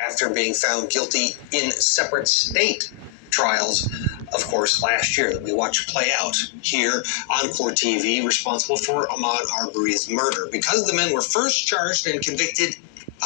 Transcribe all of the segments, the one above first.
after being found guilty in separate state trials, of course, last year that we watched play out here on Court TV, responsible for Ahmaud Arbery's murder. Because the men were first charged and convicted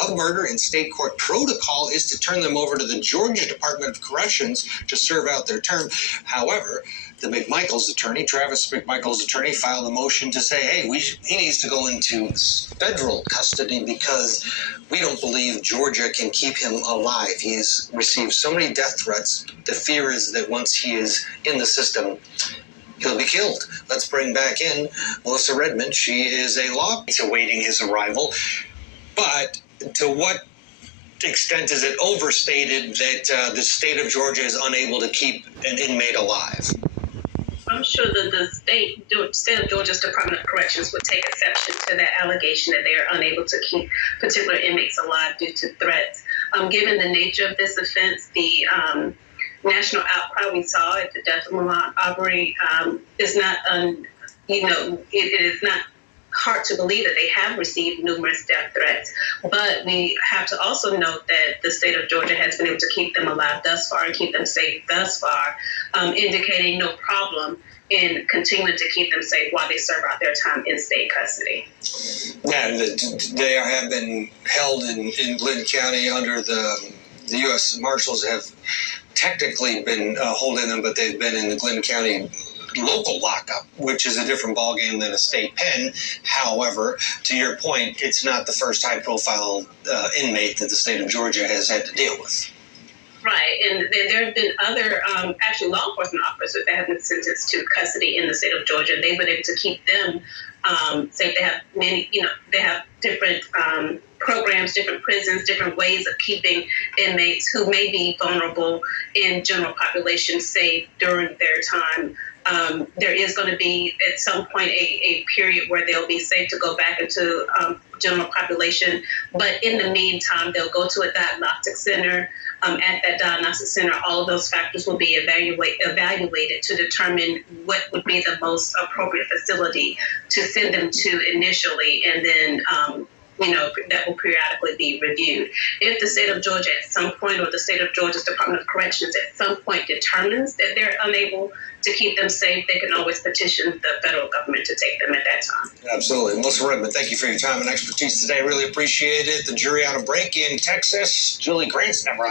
of murder in state court, protocol is to turn them over to the Georgia Department of Corrections to serve out their term. However, the McMichael's attorney, Travis McMichael's attorney, filed a motion to say, hey, he needs to go into federal custody because we don't believe Georgia can keep him alive. He has received so many death threats. The fear is that once he is in the system, he'll be killed. Let's bring back in Melissa Redmond. She is a law awaiting his arrival. But to what extent is it overstated that the state of Georgia is unable to keep an inmate alive? I'm sure that the state of Georgia's Department of Corrections would take exception to that allegation that they are unable to keep particular inmates alive due to threats. Given the nature of this offense, the national outcry we saw at the death of Ahmaud Arbery is not, it is not hard to believe that they have received numerous death threats. But we have to also note that the state of Georgia has been able to keep them alive thus far and keep them safe thus far, indicating no problem in continuing to keep them safe while they serve out their time in state custody. Yeah, they have been held in Glynn County under the U.S. Marshals have technically been holding them, but they've been in the Glynn County local lockup, which is a different ballgame than a state pen. However, to your point, it's not the first high-profile inmate that the state of Georgia has had to deal with. Right, and there have been other, actually law enforcement officers that have been sentenced to custody in the state of Georgia. They've been able to keep them safe. They have many, they have different programs, different prisons, different ways of keeping inmates who may be vulnerable in general population safe during their time. There is going to be at some point a period where they'll be safe to go back into general population. But in the meantime, they'll go to a diagnostic center. At that diagnostic center, all of those factors will be evaluated to determine what would be the most appropriate facility to send them to initially, and then that will periodically be reviewed. If the state of Georgia at some point, or the state of Georgia's Department of Corrections at some point determines that they're unable to keep them safe, they can always petition the federal government to take them at that time. Absolutely. Melissa Redmond, thank you for your time and expertise today. I really appreciate it. The jury on a break in Texas. Julie Grant's never on.